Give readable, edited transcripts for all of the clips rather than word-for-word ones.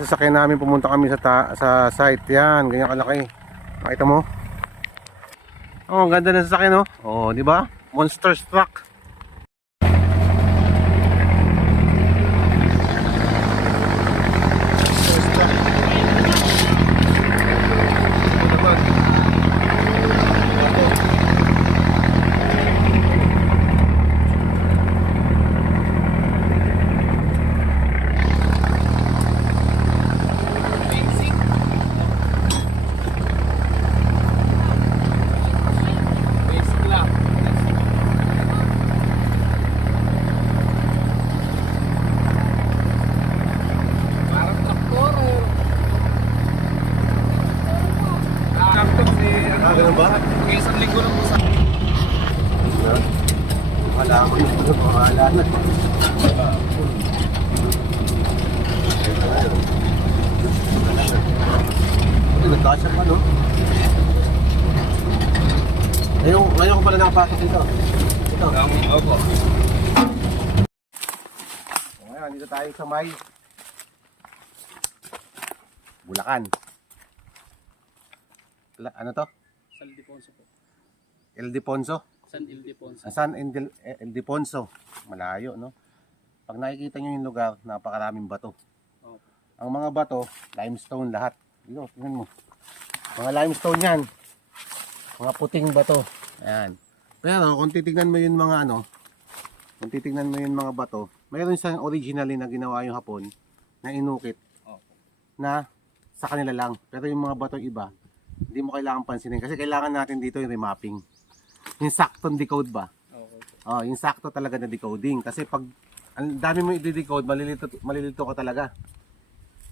Sasakyan namin, pumunta kami sa site. Yan, ganyan kalaki. Makita mo? Oh, ang ganda ng sasakyan, no? Oh, di ba? Monster truck. Ganun ba? Isang linggo lang po sa... Wala ako yung wala na. Nagkasya pa, no? Ngayon ko pala nakapasok dito. Ito. Opo. So, ngayon, dito tayo sa may Bulacan. Ano to? San Ildefonso po. Ildefonso? San Ildefonso. San Ildefonso. Malayo, no? Pag nakikita nyo yung lugar, napakaraming bato. Opo. Ang mga bato, limestone lahat. Dito, tingnan mo. Mga limestone yan. Mga puting bato. Ayan. Pero kung titignan mo yung mga ano, kung titignan mo yung mga bato, mayroon siyang originally na ginawa yung Hapon na inukit. Opo. Na sa kanila lang. Pero yung mga bato iba, hindi mo kailangan pansinin kasi kailangan natin dito yung remapping. Yung saktong decode ba? Okay. Oh, yung sakto talaga na decoding kasi pag ang dami mo i-decode, malilito ka talaga.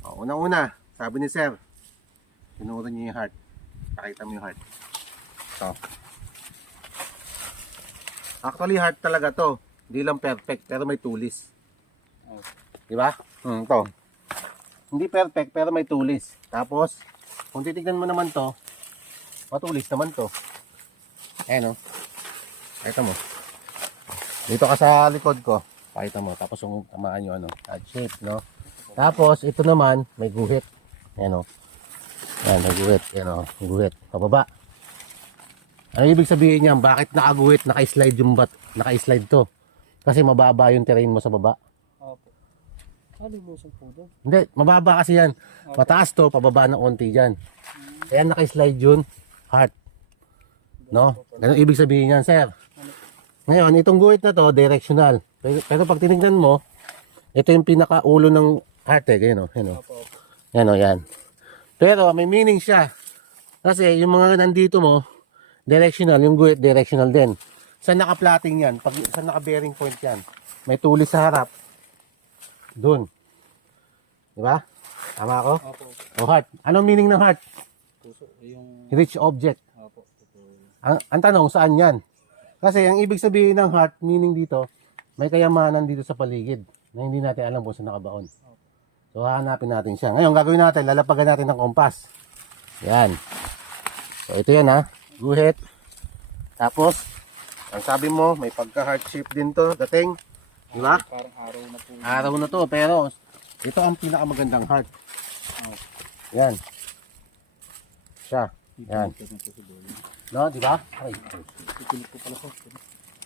Oh, unang-una, sabi ni Sir, tinuro niya yung heart. Pakita mo yung heart. So, actually heart talaga to. Hindi lang perfect pero may tulis. Okay. Di ba? To. Hindi perfect pero may tulis. Tapos kung titignan mo naman to, matulis naman to. Ayan o. Pakita mo. Dito ka sa likod ko. Pakita mo. Tapos yung tamaan yung ano, heart shape, no? Tapos ito naman, may guhit. Ayan o. Ayan, may guhit. Ayan o, guhit. Pababa. Ano ibig sabihin niyan? Bakit nakaguhit, naka-slide yung naka-slide to? Kasi mababa yung terrain mo sa baba. Opo. Kalimusan po doon. Hindi, mababa kasi yan. Mataas to, pababa ng onti dyan. Kaya naka-slide yun, heart. No? Ganun ibig sabihin yan, sir. Ngayon, itong guhit na to, directional. Pero pag tinignan mo, ito yung pinakaulo ng heart eh. Ganyan o. Yan o. Yan o, yan. Pero may meaning siya. Kasi yung mga nandito mo, directional, yung guhit directional din. Saan naka-plating yan? Saan naka-bearing point yan? May tulis sa harap. Doon. Diba? Tama ako? Opo. O heart. Anong meaning ng heart? Puso. Yung... Rich object. Opo. Ang tanong, saan yan? Kasi ang ibig sabihin ng heart, meaning dito, may kayamanan dito sa paligid na hindi natin alam kung saan nakabaon. So hahanapin natin siya. Ngayon, gagawin natin, lalapagan natin ng kompas. Yan. So ito yan ha. Guhit. Tapos, ang sabi mo, may pagka-heart shape din to, dating. Diba? Parang araw na po. Araw na to, pero ito ang pinakamagandang heart. Yan. Siya. Yan. No, di ba? Ay.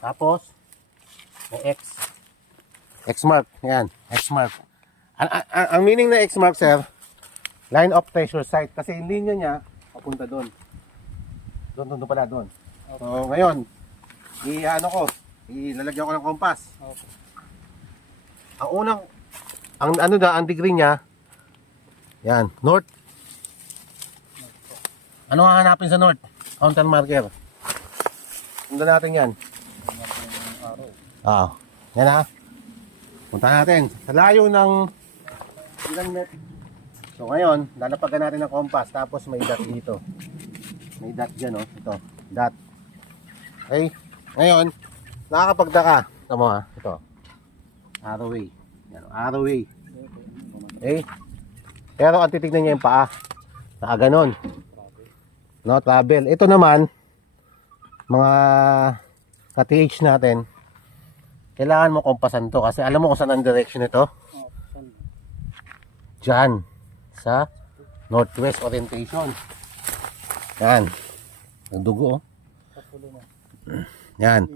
Tapos, may X. X mark. Yan. X mark. Ang meaning na X mark, sir, line of pressure site. Kasi yung linya niya, papunta doon. Doon pala doon. So, ngayon, ilalagyan ko ng kompas. Okay. Ang degree niya, yan, north. Ano hahanapin sa north? Counter marker. Sundan natin yan. Yan ha. Punta natin. Sa layo ng ilang metro. So ngayon, lalapagan natin ng kompas. Tapos may dot dito. May dot dyan, oh. Ito, dot. Okay? Ngayon, nakakapagdaka. Ito mo ha. Ito. Arrowway. Yan, arrowway. Okay? Pero ang titignan niya yung paa. Nakaganon. No, travel. Ito naman, mga ka-TH natin, kailangan mo kompasan to kasi alam mo kung saan ang direction ito? Diyan. sa northwest orientation. Yan. Ang dugo, oh. Yan.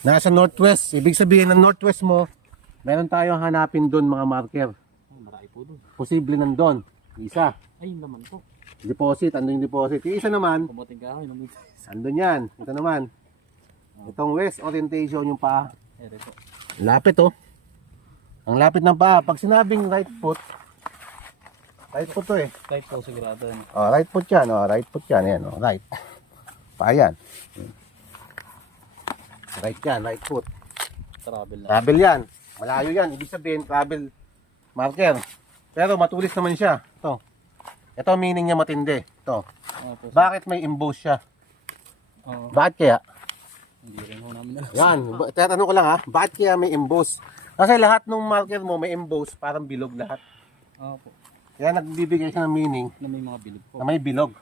Nasa northwest. Ibig sabihin ng northwest mo, meron tayong hanapin doon mga marker. Marami po doon. Posible nandun. Isa. Ay, yun naman po. Deposit. Andun yung deposit. Yung isa naman, Pumating ka ako, namit. andun yan. Ito naman. Itong west orientation yung paa. Ere po. Lapit, oh. Ang lapit ng paa. Pag sinabing right foot to eh. Type po sigurado. Ano? Oh, right foot yan. Oh, right foot yan. Yan, oh, right. Paa yan. Right yan, right foot. Travel na. Travel yan. Malayo yan. Ibig sabihin, travel marker. Pero matulis naman siya. Ito meaning niya matindi. Ito. Po, Bakit may emboss siya? Oo. Bakit kaya? Hindi rin ho namin alam. Yan. Tatanong ko lang ha. Bakit kaya may emboss? Kasi lahat ng marker mo may emboss. Parang bilog lahat. Oo po. Kaya nagbibigay siya ng meaning Na may mga bilog po. na may bilog.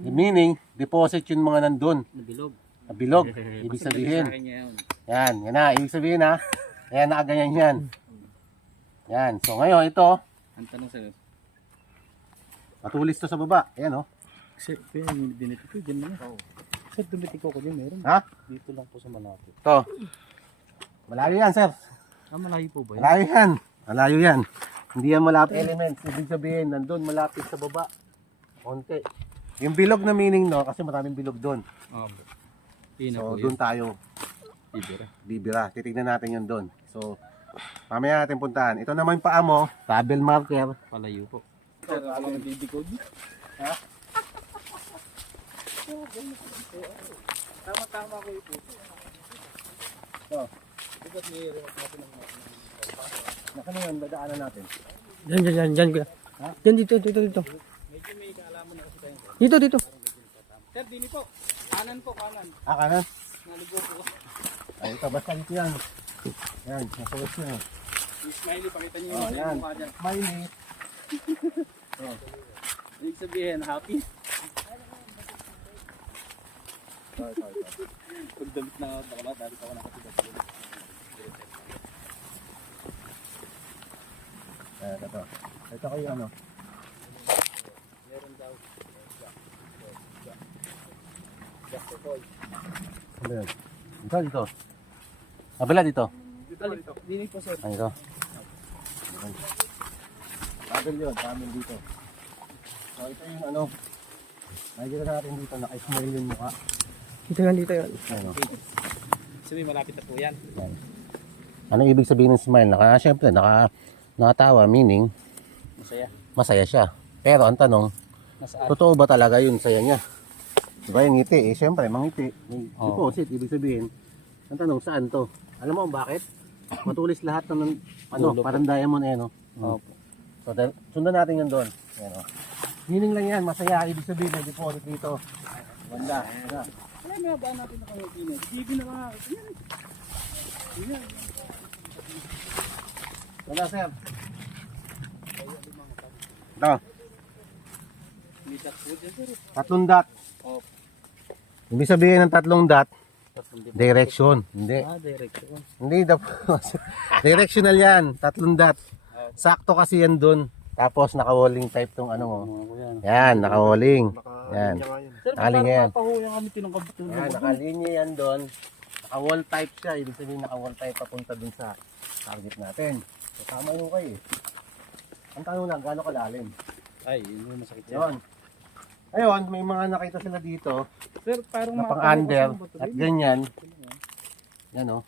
The meaning, deposit yung mga nandun. Na bilog. Na bilog. Ibig sabihin. Yan. Yan na. Ibig sabihin ha. Kaya nakaganyan yan. Yan. So ngayon ito. Ang tanong sa'yo. Matulis to sa baba. Ayan oh. Kasi, kaya yung diniti ko, dyan naman. Oo. Sir, dumiti ko dyan, meron. Ha? Dito lang po sa Malapit. Ito. Malayo yan sir. Ah, malayo po ba yun? Malayo yan. Malayo yan. Hindi yan malapit elements. Ibig sabihin, nandun malapit sa baba. Konti. Yung bilog na meaning no, kasi maraming bilog doon. Oo po. Pina So po doon yun. tayo Ibira. bibira. Titignan natin yun doon. So, mamaya natin puntahan. Ito naman yung paa mo, travel marker. Palayo po. Sir, ako lang nagdidikod. Ha? Tama-tama ko yung puso. Ito. Bigat may remote natin ng mga. Nasaan yun? Dadaanan natin. Diyan, kuya. Ha? Diyan, dito. Medyo may kaalaman na kasi tayo. Dito. Sir, dili po. Kanan po, kanan. Ah, kanan? Naligo po. Ay, ito. Basta dito yan. Yan. Nasuot nyo. Yung smiley, pakita niyo Oh, yung yan. mukha dyan. Smiley. Ibig sabihin, happy. Pag damit na bakla, dahil ako nakatigas. Ito. Ito kayo ano. Meron daw. Ano yun? Dito. Abala dito. Dito. Dini po, sir. Ano ito? Travel yun. Travel dito. So ito yung ano. Nakikita natin dito. Naka-smile yung mukha. Dito yan. Ano? Sabi, malapit na po yan. Yan. Ano ibig sabihin ng smile? Siyempre, nakatawa. Meaning, Masaya. masaya siya. Pero ang tanong, Nasaan? totoo ba talaga yung saya niya? Diba yung ngiti? Eh, siyempre, mangiti. May deposit, ibig sabihin. Ang tanong, saan to? Alam mo kung bakit? Matulis lahat ng, Dulo po. parang diamond eh, no? Opo. So, sundan natin yun doon. Yan, oh. Meaning lang yan, masaya. Ibig sabihin, may deposit dito. Ganda. Ganda. Alam mo ba natin na kayo pinag? TV na mga. Ganda, sir. Ito, May chat po dyan, sir. tatlong dot. Opo. Ibig sabihin ng tatlong dot, direction. Hindi. Direction. Hindi, directional yan. Tatlong dot. Sakto kasi yan doon. Tapos naka-walling type tong ano mo. Yan, naka-walling. Yan. Sir, Nakaling yan. papahuyan kami tinangkabit yung Yan, nakalinya yan doon. Naka-wall type siya. Ibig sabihin naka-wall type papunta dun sa target natin. So, tama yung kayo eh. Ang tanong lang, gaano kalalim? Ay, yun yung masakit yan. Yun. Ngayon, may mga nakita sila dito Sir, parang na pang-under at ganyan. Yan o.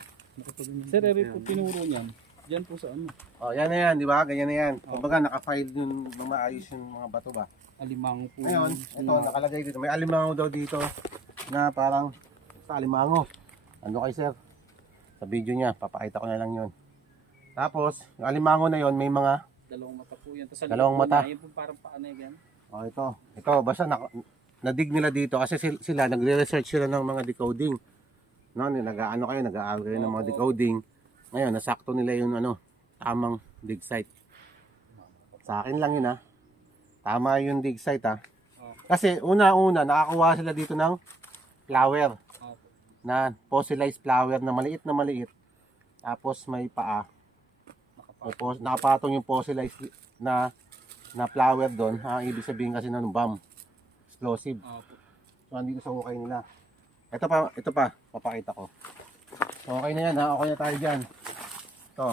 Sir, eri po tinuro niyan. Diyan po sa ano? Oh, yan na yan, di ba? Ganyan na yan. Kumbaga, naka-file yung maayos yung mga bato ba? Alimang po. Ngayon, ito, nakalagay dito. May alimango daw dito na parang sa alimango. Ano kay sir? Sa video niya, papakita ko na lang yun. Tapos, yung alimango na yon may mga, Dalawang mata po yan. Tas sa Dalawang likod po mata. niya, Yun po parang paano yan. oh ito, basta nadig nila dito kasi sila, nagre-research sila ng mga decoding. No, nag-aano kayo, nag-aaral kayo ng mga decoding. Ngayon, nasakto nila yung ano, tamang dig site. Sa akin lang yun ha. Tama yung dig site ha. Kasi una-una, nakakuha sila dito ng flower. Na fossilized flower na maliit. Tapos may paa. Tapos nakapatong yung fossilized na na flower doon. Ang ibig sabihin kasi ng bomb. Explosive. Opo. So, andito sa ukay nila. Ito pa, papakita ko. So, okay na yan ha, okay na tayo dyan. Ito.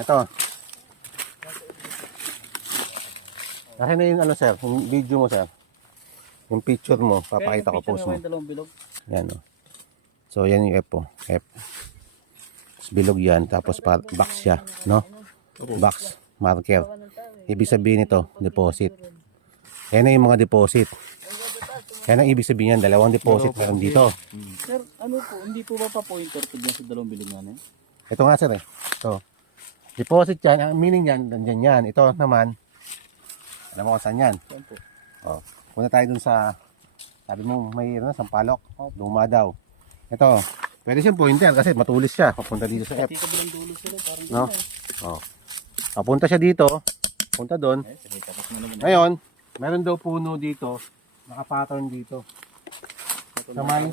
Ito. Akin na yung ano sir, yung video mo sir. Yung picture mo, papakita ko, post mo. Dalawang bilog. Yan o. So, yan yung F po. F. Bilog yan, tapos box siya, no? Box, marker. Ibig sabihin nito, deposit. Yan na yung mga deposit. Yan ang ibig sabihin yan, dalawang deposit meron dito. Sir, ano po, hindi po ba pa-pointer po dyan sa dalawang bilog nga na yun? Ito nga sir eh. Ito. Deposit yan, ang meaning yan, nandyan yan. Ito naman, alam mo kung saan yan. Saan po? O, punta tayo dun sa, sabi mo may sampalok, luma daw. Ito, pwede siyang pointer kasi matulis siya, papunta dito sa F. Pati kabilang dulo sila, parang No? O. Papunta siya dito, punta doon. sige, tapos na naman. Ngayon, meron daw puno dito, naka-pattern dito. Sa may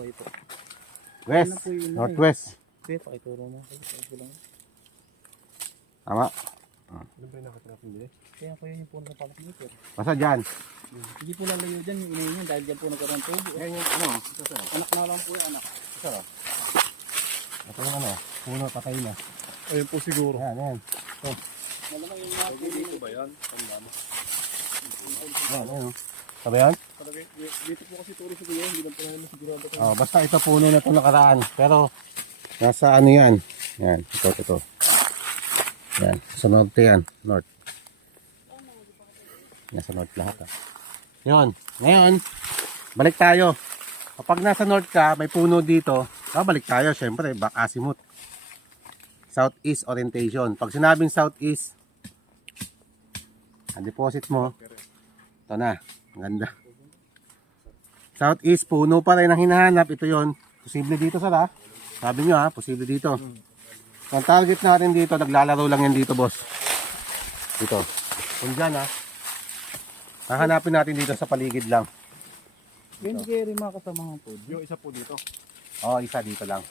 west, northwest. Okay, pakituro mo. Ito lang. Tama. Ano ba yung nakatrap nila? Kaya po yun yung puno ng palakmito. Basta dyan. Hindi po lalayo dyan yung inayin dahil dyan po nagkaroon tubo. Yan yung ano, ito sir. Anak na lang po yung anak. Ito. Ito yung ano, puno patay na. Ayun po siguro. Yan, yan. Malamang yung mga dito ba yan? Yan, yan. Sabi yan? Dito po kasi turo siguro yun. Hindi lang po namin sigurado ko. Oh, basta ito puno na ito nakaraan. Pero, nasa ano yan? Yan, ito. Yan, sa norte yan. North. Nasa north lahat ah. Yun, ngayon, balik tayo. Kapag nasa north ka, may puno dito, balik tayo, syempre, back azimuth. Southeast orientation. Pag sinabing southeast, ang deposit mo, ito na, ang ganda. Southeast, puno pa rin ang hinahanap. Ito yon, posible dito sala. Sabi nyo ha, posible dito. Ang target natin dito, naglalaro lang yan dito boss. Dito. Kung dyan ha, hahanapin natin dito sa paligid lang. Hindi kayo rin mga kasamahan po. Yung isa po dito. Oo, isa dito lang.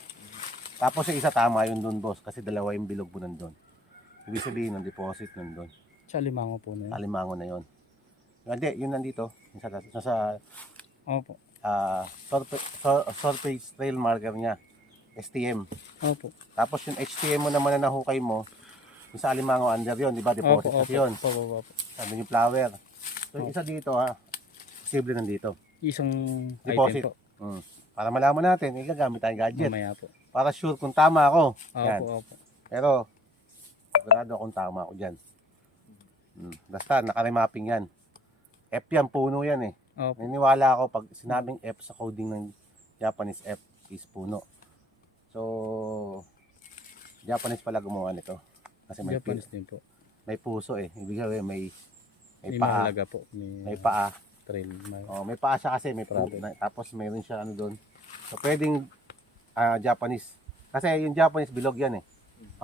Tapos yung isa tama yun doon boss, kasi dalawa yung bilog mo nandun. Ibig sabihin ng deposit nandun. Sa limango po na yun. Alimango na yun. Hindi, yun nandito. Yung sa Opo. surface trail marker niya. STM. Opo. Tapos yung HTM mo naman na nahukay mo, yung sa Alimango under yun, di ba? Deposit kasi yun. Opo. Sabi yung flower. So yung isa dito ha, posible nandito. Isang Deposit. item po. Para malaman natin, igagamit tayong gadget. Mamaya po. Para sure kung tama ako. Yan. Opo. Pero, sigurado akong tama ako dyan. Basta, nakaremapping yan. F yan, puno yan eh. Opo. Niniwala ako pag sinabing F sa coding ng Japanese, F is puno. So, Japanese pala gumawa nito. Kasi may, Japanese din po. may puso eh. Ibig sabihin, may May paa. mahalaga po. May paa. Trail. May paa siya kasi, may Grabe. tapos mayroon siya ano doon. So, pwedeng Japanese. Kasi yung Japanese, bilog yan eh.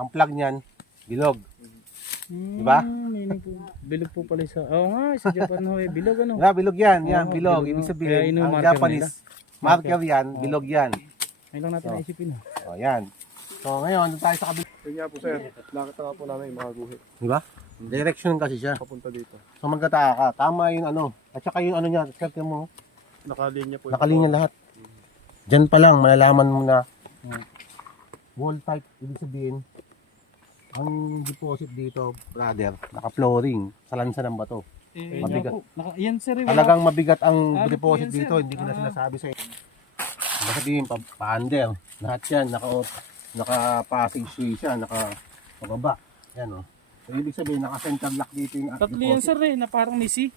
Ang plug niyan, bilog. Diba? Meaning po. Bilog po pala sa... Oo nga, sa Japan ho eh. Bilog ano? Yeah, bilog yan. Yan, Oo, bilog. bilog, Ibig no? Kaya sabihin, yun yung ang marker Japanese, marker yan, bilog yan. Ngayon lang natin naisipin ha. O, yan. So, ngayon, doon tayo sa kabila. Yun nga po sir. Nakita nga po namin yung mga guhit. Diba? Direction kasi siya. Papunta dito. So, magkataka ka. Tama yung ano. At saka yung ano niya, check mo. Nakalinya po. Nakalinya lahat. Diyan pa lang, malalaman mo na wall type, ibig sabihin, ang deposit dito, brother, naka-flooring sa lansa ng bato. Mabigat. Yan sir. Talagang mabigat ang Ano po deposit yan, sir? dito, hindi ko na sinasabi sa inyo. Ibig sabihin, pa-under, lahat yan, naka-passage way siya, naka-pababa. Yan o. So, ibig sabihin, naka-center lock dito yung Tatlo yan sir eh, na parang may C.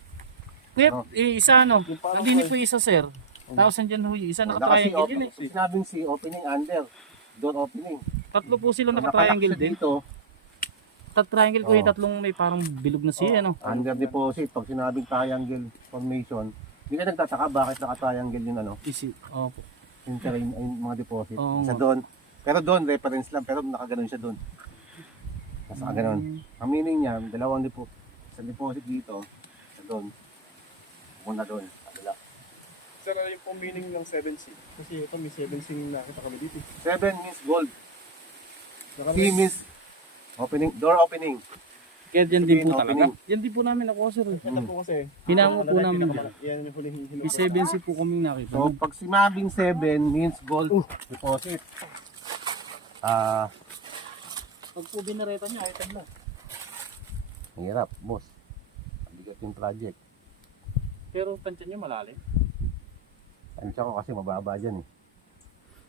Kuya, isa ano, nandini po isa sir. Tapos andyan ho yung isa naka-triangle yun eh. Sinabing si opening under, door opening. Tatlo po sila Nakalak naka-triangle siya din. dito, Triangle ko yung tatlong may parang bilog na C ano. under deposit. Pag sinabing triangle formation, hindi ka nagtataka bakit naka-triangle yung ano, Isi. Opo. yung terrain, yung mga deposit. Oo Sa nga. doon. Pero doon, reference lang, pero nakaganon siya doon. Mas nakaganon. Ang meaning niya, dalawang deposit. Sa deposit dito, sa doon, muna doon, kabila. Sir, ano yung pong meaning ng 7C? Kasi ito may 7C na nakita kami dito. 7 means gold. C means opening, door opening. Kaya yan din po Opening. talaga. Yan din po namin nakuha sir. Ito po kasi. Hinango po namin. Yan yung huling May 7C po kaming nakita. So, pag sinabing 7 means gold deposit. Pag po binareta nyo, item na. Hirap, boss. Bigat yung project. Pero tansya nyo malalim. Tansya ko kasi mababa dyan eh.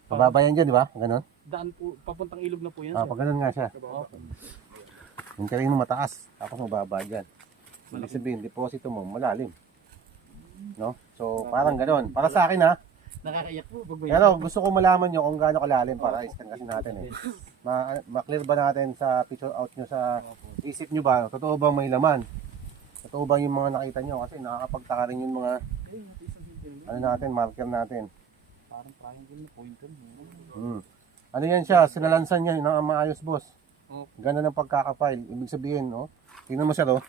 Mababa yan dyan, di ba? Ganon? Daan po, papuntang ilog na po yan Ah, sir. pag ganon nga siya. Opo. Yung kanino mataas, tapos mababa dyan. Ibig sabihin, deposito mo, malalim. No? So, parang ganon. Para sa akin ha. Nakakaiyak po. Pero gusto ko malaman nyo kung gaano kalalim para i-scan kasi natin eh. Ma-clear ba natin sa picture out nyo sa isip nyo ba? Totoo bang may laman? Totoo ba yung mga nakita nyo? Kasi nakakapagtaka rin yung mga ano natin, marker natin. Parang triangle na pointer. Ano yan siya? Sinalansan niya ng maayos, boss. Opo. Ganda ng pagkaka-file. Ibig sabihin, no? Tingnan mo sir, oh.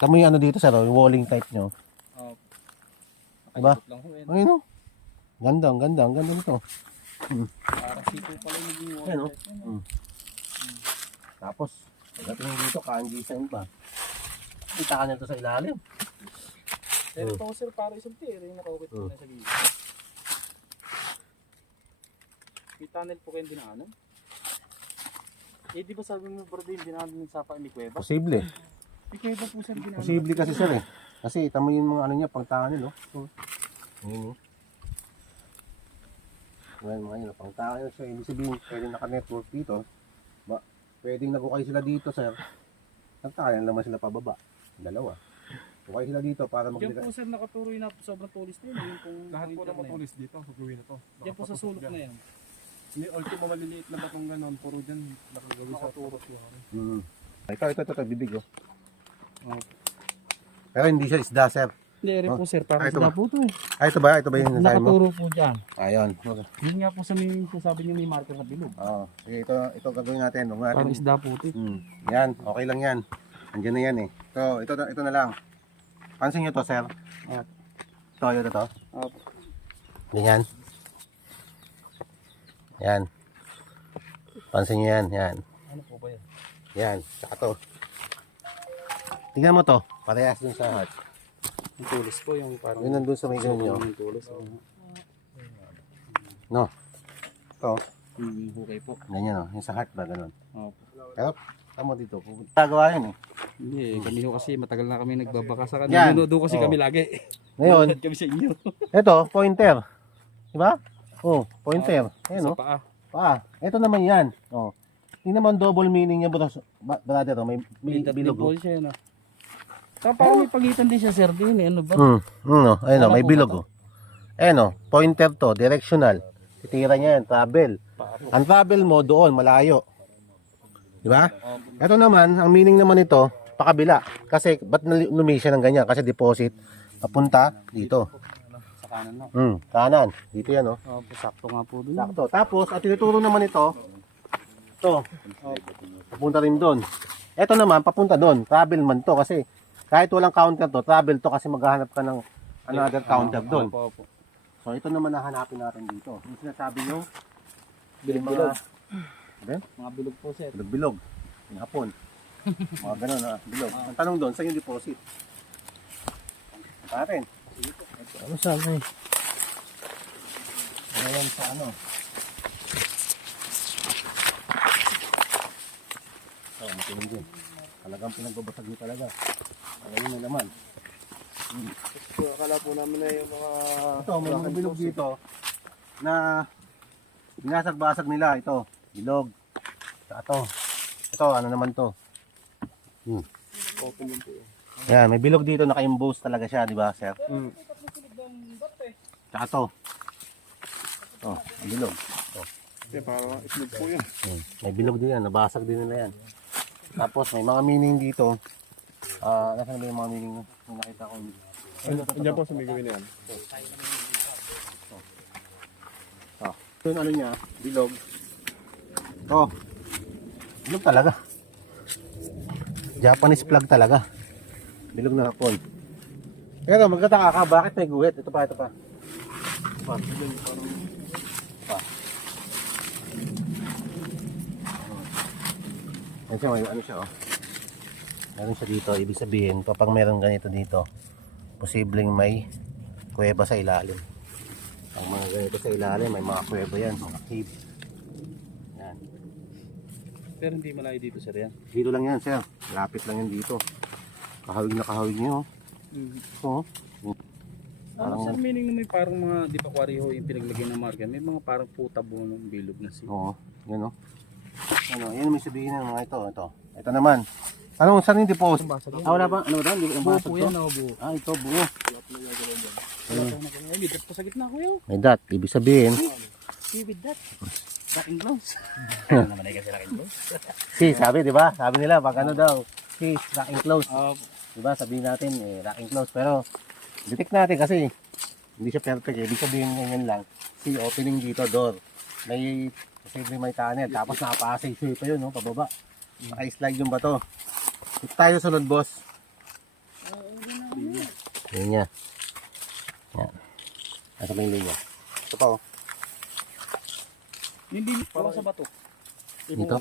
Kamo yung ano dito, sir, oh, yung walling type nyo. Diba? Lang ho eh. Ayun, no? Ganda, ang ganda nito. Parang sito pala yung naging wall. Ayan, oh. Tapos, pagdating dito, kanji sign pa. Kita ka nito sa ilalim. Pero ito sir, para isang tier. Yung nakakit po na sa gilid. May tunnel po kayo dinaanan? Eh di ba sabi mo bro din dinaanan ng sapa ni Cueva? Posible. Ni Cueva po sir dinaanan. Posible kasi sir eh. Kasi tamo yung mga ano niya, pangtangan nilo. Ayun, oh. Ngayon mga yun, pangtangan nyo siya. Ibig sabihin, pwede naka-network dito. Pwedeng nag-ukay sila dito, sir. Nagtayan naman sila pababa. Dalawa. Ukay sila dito para Diyan magliga. po sir nakaturoy na sobrang tulis na yun. Yung pong Lahat po pointer na na yun. matulis dito, sa gawin na to. Diyan po sa sulok na yan. Hindi, ultimo maliliit na batong ganon, puro dyan nakagawin sa turot yun. Ito, bibig, oh. Pero hindi siya isda, sir. Hindi rin po sir, parang ito isda ba? po ito eh. Ito ba yung nasabi mo? Nakaturo po dyan. Ayun. Yun nga po sa may sasabi niyo may marker sa bilog. Oo. Sige, ito gagawin natin. Huwag natin. Parang isda po ito. Yan, okay lang yan. Andiyan na yan eh. Ito na lang. Pansin nyo to, sir. Ito. Opo. Ganyan. Yan. Pansin nyo yan. Yan. Ano po ba yan? Yan. Saka to. Tingnan mo to. Parehas dun sa heart. Yung tulis po yung parang... Yun nandun sa may ganyan nyo. Yung tulis. No. Ito. Yung hukay po. Ganyan o. Yung sa heart ba ganun. Opo. Pero, tamo dito. Gagawa yun eh. Hindi, kami ho kasi matagal na kami nagbabaka sa Yan. kanila. Nunodo kasi Oo. kami lagi. Ngayon, Nanonood kami sa inyo. ito, pointer. Diba? Oh, pointer. Ayan o. Sa paa. Ito naman yan. Oh. Hindi naman double meaning niya, brother. Oh. May bilog. Po siya na. Saka parang may pagitan din siya sir din eh. Ano ba? No. Ayun o, Wala may po bilog ba o. Ayun o, pointer to, directional. Titira niya yan, travel. Ang travel mo doon, malayo. Diba? Ito naman, ang meaning naman nito, pakabila. Kasi, ba't lumi siya ng ganyan? Kasi deposit, papunta dito. Sa kanan na. Kanan. Dito yan o. Opo, sakto nga po dun. Sakto. Tapos, at tinuturo naman ito, papunta rin doon. Ito naman, papunta doon. Travel man to kasi kahit walang counter to, travel to kasi maghahanap ka ng another counter doon. Opo. So, ito naman nahanapin natin dito. Yung sinasabi nyo, Bilog-bilog. Ano? Mga bilog po sir. Bilog-bilog. Hinapon. Mga ganun na, bilog. Ang tanong doon, saan yung deposit? Natin. Ano sabi? Ayan sa ano. Oh, matinig din. Talagang pinagbabasag nyo talaga. Alam mo naman. So, akala po namin na yung mga... Ito, may mga bilog dito na binasag-basag nila. Ito, bilog. Ito, ano naman to? Open yun po. Yan, may bilog dito, naka-emboss talaga siya, di ba, sir? Tsaka to. Oh, ang bilog. Kasi parang itlog po yun. May bilog din yan, nabasag din nila yan. Tapos may mga meaning dito. Nasaan ba yung mga meaning na nakita ko? Diyan po sa may gawin na yan. Ito yung ano niya, bilog. Oh, bilog talaga. Japanese flag talaga. Bilog na hapon. Pero magkataka ka, bakit may guhit? Ito pa, ito pa. Ito pa. Yan siya, may ano siya, oh. Meron siya dito, ibig sabihin, kapag meron ganito dito, posibleng may kuweba sa ilalim. Ang mga ganito sa ilalim, may mga kuweba yan, mga cave. Yan. Pero hindi malayo dito sir yan. Dito lang yan, sir. Lapit lang yan dito. Kahawig na kahawig niyo, oh. Oh. Ano sir, meaning na may parang mga, di ba kwari ho yung pinaglagyan ng marker, may mga parang puta buo ng bilog na siya. Oo, yan, oh. Ano, yan may sabihin ng mga ito, ito. Ito naman. Anong saan yung deposit? Wala ba? Ano ba? Hindi ko Buo nabasag po to. yan, buo. Ito, buo. May dot pa sakit na ako yun. May dot. Ibig sabihin, With that. Racking gloves. Ano naman ay kasi racking gloves? sabi, di ba? Sabi nila, pag ano daw, racking close. Oo. Di ba? Sabihin natin, racking close. Pero, detect natin kasi, hindi siya perfect. Ibig sabihin ganyan lang. Opening dito, door. May, posible may tunnel. Tapos nakapasay siya pa yun, no? Pababa. Naka-slide yung bato. Ito tayo sunod, boss. Yan niya. Yan. Nasa may linya. Ito pa, oh. Hindi para sa bato. Dito?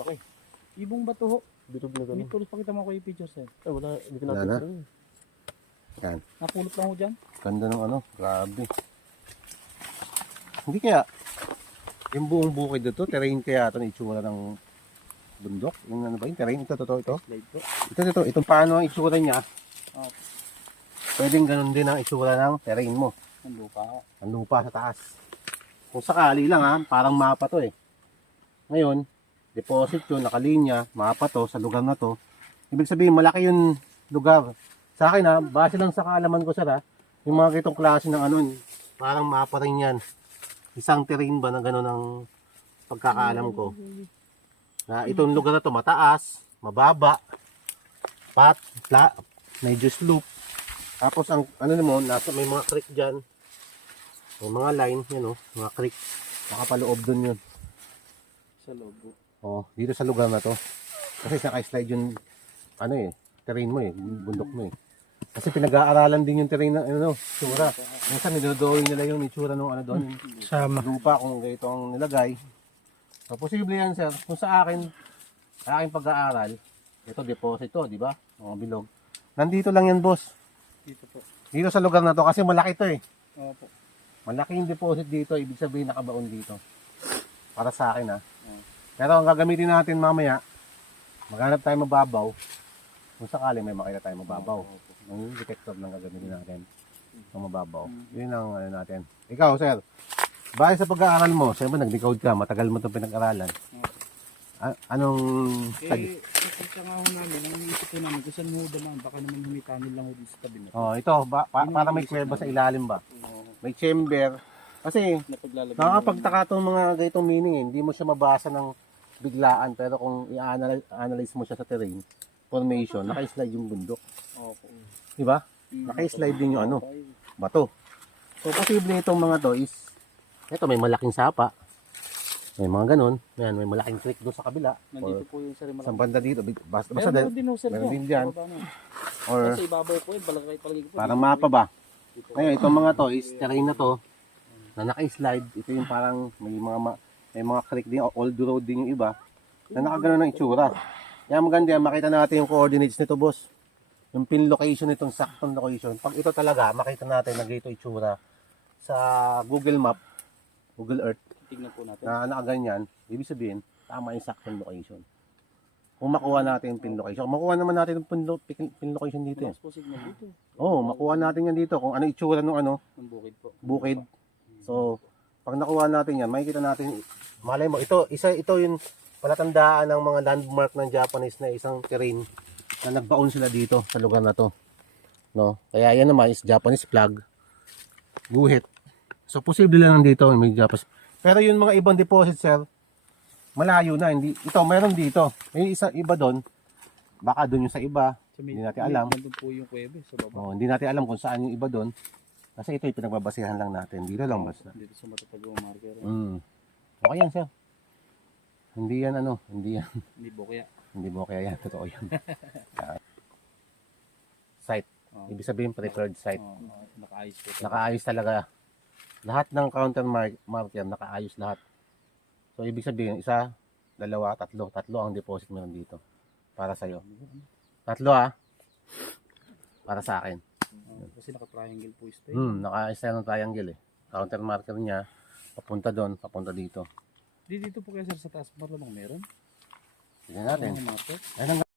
Ibong bato ho. Bitog na May tulos pakita mo ko yung pictures eh. Wala, hindi ko Wala na. Yan. Napulot lang ho dyan. Ganda ng ano. Grabe. Hindi kaya, yung buong bukid dito, terrain kaya ito na itsura ng bundok. Yung ano ba yung terrain? Ito. Slide po. Ito. Itong paano ang itsura niya, Okay. pwedeng ganun din ang itsura ng terrain mo. Ang lupa ho. Ang lupa sa taas. Kung sakali lang ha, parang mapa to eh. Ngayon, deposit yun, nakalinya, mapa to sa lugar na to. Ibig sabihin, malaki yung lugar. Sa akin ha, base lang sa kaalaman ko sir ha, yung mga gitong klase ng ano, parang mapa rin yan. Isang terrain ba na gano'n ang pagkakaalam ko. Na itong lugar na to, mataas, mababa, medyo slope. Tapos ang ano naman, nasa may mga creek dyan. May mga line, yan o, mga creek. Nakapaloob dun yun. Sa loob ho. Oh, dito sa lugar na to. Kasi naka-slide yung ano eh, terrain mo eh, yung bundok mo eh. Kasi pinag-aaralan din yung terrain ng ano, itsura. Minsan nilodowing nila yung itsura ng ano doon, yung lupa kung ganito ang nilagay. So posible yan sir, kung sa akin pag-aaral, ito deposit to, di ba? Mga bilog. Nandito lang yan boss. Dito po. Dito sa lugar na to kasi malaki to eh. Opo. Malaki yung deposit dito, ibig sabihin nakabaon dito. Para sa akin ha. Pero ang gagamitin natin mamaya, maghanap tayo mababaw. Kung sakali may makita tayo mababaw. Yung detector lang gagamitin natin. Ang mababaw. Yun ang ano natin. Ikaw sir, base sa pag-aaral mo, siyempre nag-decode ka, matagal mo itong pinag-aralan. Anong Kasi nga ho namin, ang iniisip ko namin, kung saan ho naman, baka naman humitanil lang ho dito sa tabi na. Oh, ito, para may kuweba sa ilalim ba? May chamber. Kasi, Napaglalagay. nakakapagtaka itong mga ganitong meaning eh. Hindi mo siya mabasa ng biglaan. Pero kung i-analyze mo siya sa terrain, formation, naka-slide yung bundok. Opo. Di ba? Naka-slide din yung ano, bato. So, posible itong mga to is, ito may malaking sapa. May mga ganun. Yan, may malaking creek doon sa kabila. Nandito po yung sarili Sa banda dito. Basta Meron din. din ho sir meron dyan. din dyan. Sa baba na. Or Sa ibabaw po yun, palagay po. parang mapa ba? Ngayon, itong mga to is terrain na to na naka-slide. Ito yung parang may mga creek din, old road din yung iba na nakagano ng itsura. Kaya maganda yan, makita natin yung coordinates nito, boss. Yung pin location nitong saktong location. Pag ito talaga, makita natin na ganito itsura sa Google Map, Google Earth, Tignan po natin. na nakaganyan, ibig sabihin, tama yung saktong location. Kung makuha natin yung pin location. Makuha naman natin yung pin location dito. Mas po signal dito. Oo, makuha natin yan dito. Kung ano itsura ng ano, Ang bukid po. bukid. So, pag nakuha natin yan, makikita natin, malay mo, ito yung palatandaan ng mga landmark ng Japanese na isang terrain na nagbaon sila dito sa lugar na to. No? Kaya yan naman is Japanese flag, guhit. So, posible lang dito may Japanese. Pero yung mga ibang deposit, sir, malayo na. Hindi, ito, meron dito. May iba doon. Baka doon yung sa iba. Hindi natin alam. Nandun po yung kuwebe sa baba. Hindi natin alam kung saan yung iba doon. Kasi ito yung pinagbabasihan lang natin. Dito lang basta. Dito sa matatagong marker. Okay yan sir. Hindi yan ano. Hindi yan. Hindi po kaya. Hindi mo kaya yan. Totoo yan. Site. Ibig sabihin preferred site. Nakaayos po. Nakaayos talaga. Lahat ng counter marker, nakaayos lahat. So, ibig sabihin, isa, dalawa, tatlo. Tatlo ang deposit meron dito. Para sa'yo. Tatlo para sa akin. Kasi naka-triangle po ito. Nakaayos tayo ng triangle eh. Counter marker niya, papunta doon, papunta dito. Dito po kaya sir sa taas marunong meron? Tignan natin. Ano mga to? Ayan ang